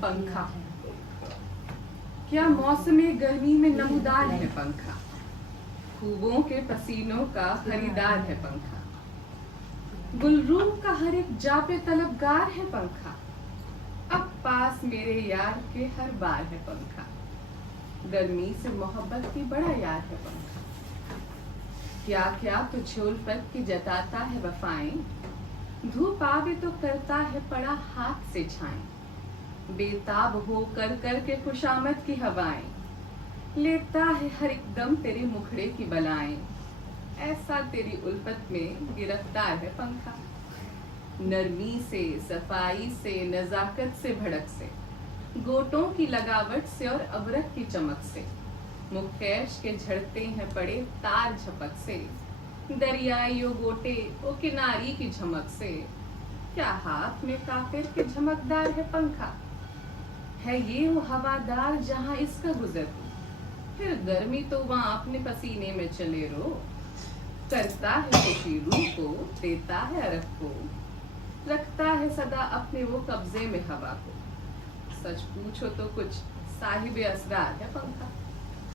पंखा। क्या मौसमी गर्मी में नमूदार है पंखा, खूबों के पसीनों का खरीदार है पंखा, गुलरूम का हर एक जापे तलबगार है पंखा, अब पास मेरे यार के हर बार है पंखा, गर्मी से मोहब्बत की बड़ा यार है पंखा। क्या क्या तुझे उल्फत की जताता है वफाएं, धूप आवे तो करता है पड़ा हाथ से छाएं, बेताब हो कर कर के खुशामद की हवाएं, लेता है हर एक दम तेरे मुखड़े की बलाएं, ऐसा तेरी उल्फत में गिरफ्तार है पंखा। नरमी से, सफाई से, नजाकत से, भड़क से, गोटों की लगावट से और अबरक की चमक से, मुकेश के झड़ते हैं पड़े तार झपक से, दरियाई ओ गोटे ओ किनारी की झमक से, क्या हाथ में काफिर के झमकदार है पंखा, है ये वो हवादार जहां इसका गुजर हो, फिर गर्मी तो वहां अपने पसीने में चले रो, करता है खुशी रूह को, देता है अरख को, रखता है सदा अपने वो कब्जे में हवा को, सच पूछो तो कुछ साहिब असरार है पंखा।